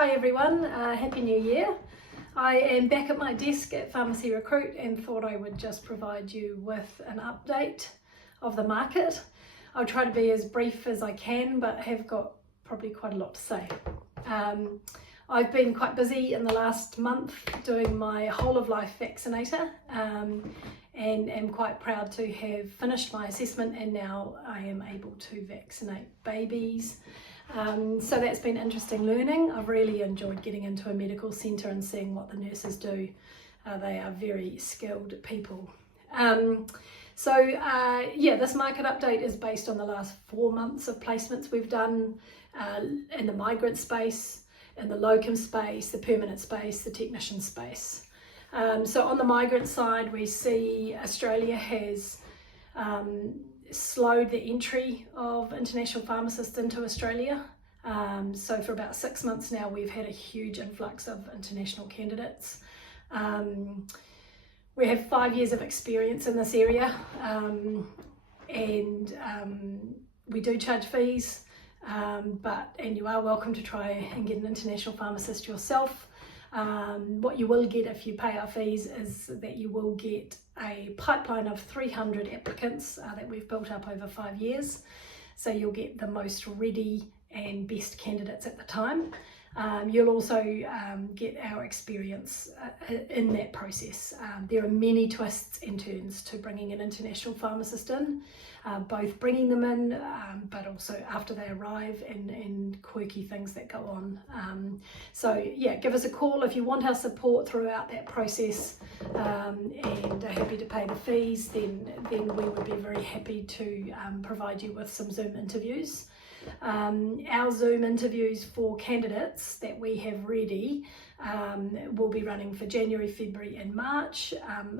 Hi everyone, Happy New Year. I am back at my desk at Pharmacy Recruit and thought I would just provide you with an update of the market. I'll try to be as brief as I can, but have got probably quite a lot to say. I've been quite busy in the last month doing my whole of life vaccinator and am quite proud to have finished my assessment, and now I am able to vaccinate babies. So that's been interesting learning. I've really enjoyed getting into a medical centre and seeing what the nurses do. They are very skilled people. This market update is based on the last 4 months of placements we've done in the migrant space, in the locum space, the permanent space, the technician space. So on the migrant side, we see Australia has slowed the entry of international pharmacists into Australia. So for about 6 months now, we've had a huge influx of international candidates. We have 5 years of experience in this area, and we do charge fees, and you are welcome to try and get an international pharmacist yourself. What you will get if you pay our fees is that you will get a pipeline of 300 applicants that we've built up over 5 years. So you'll get the most ready and best candidates at the time. You'll also get our experience in that process. There are many twists and turns to bringing an international pharmacist in, both bringing them in, but also after they arrive, and quirky things that go on. Give us a call if you want our support throughout that process, and are happy to pay the fees. Then we would be very happy to provide you with some Zoom interviews. Our Zoom interviews for candidates that we have ready will be running for January, February and March.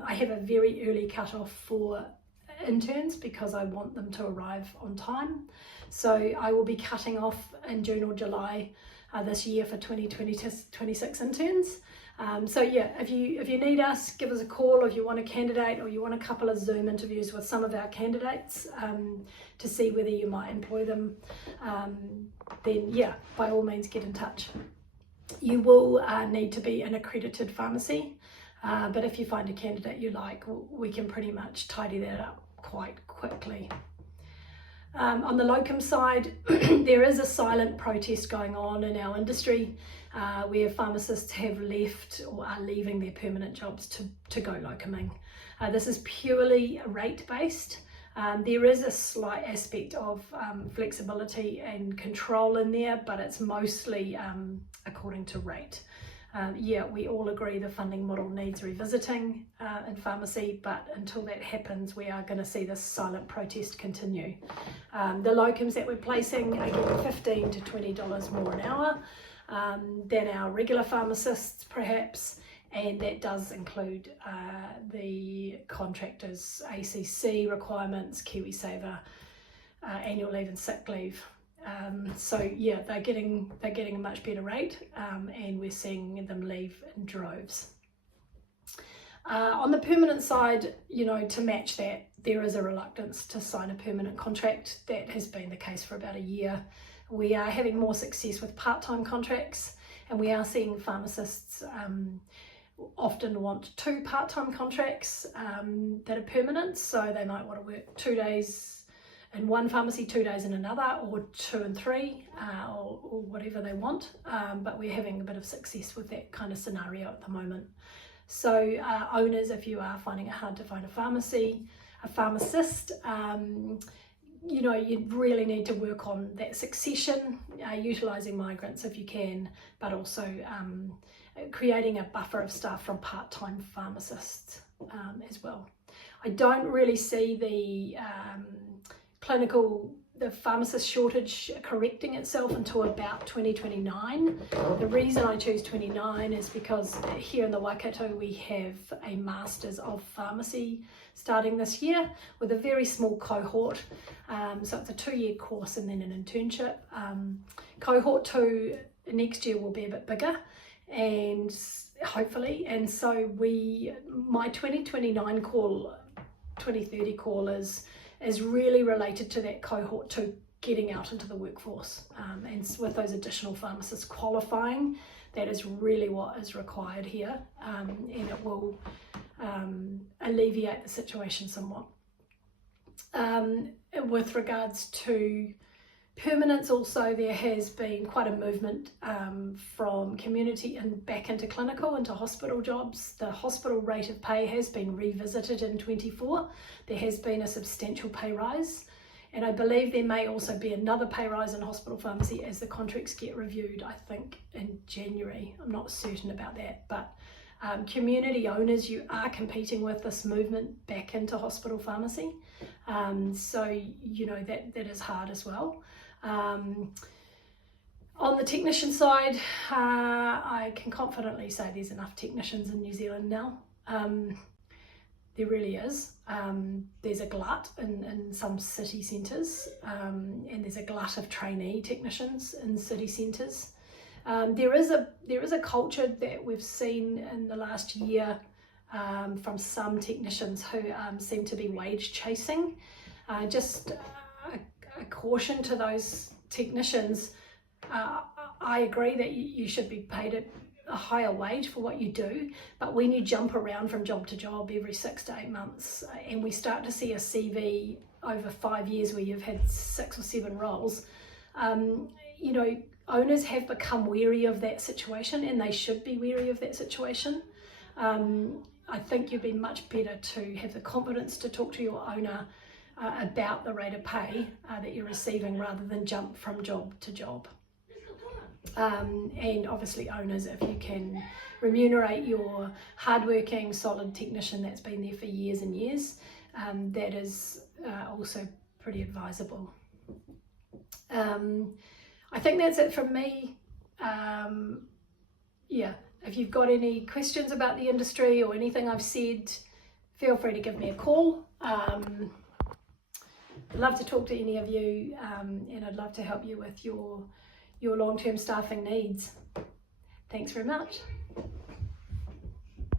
I have a very early cut-off for interns because I want them to arrive on time. So I will be cutting off in June or July this year for 2026 interns. If you need us, give us a call. If you want a candidate or you want a couple of Zoom interviews with some of our candidates to see whether you might employ them, then by all means get in touch. You will need to be an accredited pharmacy, but if you find a candidate you like, we can pretty much tidy that up quite quickly. On the locum side, there is a silent protest going on in our industry where pharmacists have left or are leaving their permanent jobs to go locuming. This is purely rate-based. There is a slight aspect of flexibility and control in there, but it's mostly according to rate. We all agree the funding model needs revisiting in pharmacy, but until that happens, we are going to see this silent protest continue. The locums that we're placing are getting $15 to $20 more an hour than our regular pharmacists perhaps, and that does include the contractors' ACC requirements, KiwiSaver, annual leave and sick leave. They're getting a much better rate, and we're seeing them leave in droves. On the permanent side, to match that, there is a reluctance to sign a permanent contract. That has been the case for about a year. We are having more success with part-time contracts, and we are seeing pharmacists often want 2 part-time contracts that are permanent. So they might want to work 2 days in one pharmacy, 2 days in another, or 2 and 3, or whatever they want. But we're having a bit of success with that kind of scenario at the moment. So owners, if you are finding it hard to find a pharmacist, you really need to work on that succession, utilising migrants if you can, but also creating a buffer of staff from part-time pharmacists as well. I don't really see the pharmacist shortage correcting itself until about 2029. The reason I choose 29 is because here in the Waikato we have a Masters of Pharmacy starting this year with a very small cohort. So it's a 2-year course and then an internship. Cohort 2 next year will be a bit bigger, and hopefully, and so my 2030 call is really related to that cohort 2 getting out into the workforce, and with those additional pharmacists qualifying, that is really what is required here, and it will alleviate the situation somewhat. With regards to permanence also, there has been quite a movement from community and back into clinical, into hospital jobs. The hospital rate of pay has been revisited in 24. There has been a substantial pay rise, and I believe there may also be another pay rise in hospital pharmacy as the contracts get reviewed, I think in January. I'm not certain about that, but community owners, you are competing with this movement back into hospital pharmacy, so you know that is hard as well. On the technician side, I can confidently say there's enough technicians in New Zealand now. There really is. There's a glut in some city centres, and there's a glut of trainee technicians in city centres. There is a culture that we've seen in the last year from some technicians who seem to be wage chasing. Just a caution to those technicians. I agree that you should be paid a higher wage for what you do, but when you jump around from job to job every 6 to 8 months, and we start to see a CV over 5 years where you've had 6 or 7 roles, you know, owners have become wary of that situation, and they should be wary of that situation. I think you'd be much better to have the confidence to talk to your owner about the rate of pay that you're receiving, rather than jump from job to job. And obviously owners, if you can remunerate your hardworking, solid technician that's been there for years and years, that is also pretty advisable. I think that's it from me. Yeah, if you've got any questions about the industry or anything I've said, feel free to give me a call. I'd love to talk to any of you, and I'd love to help you with your long-term staffing needs. Thanks very much.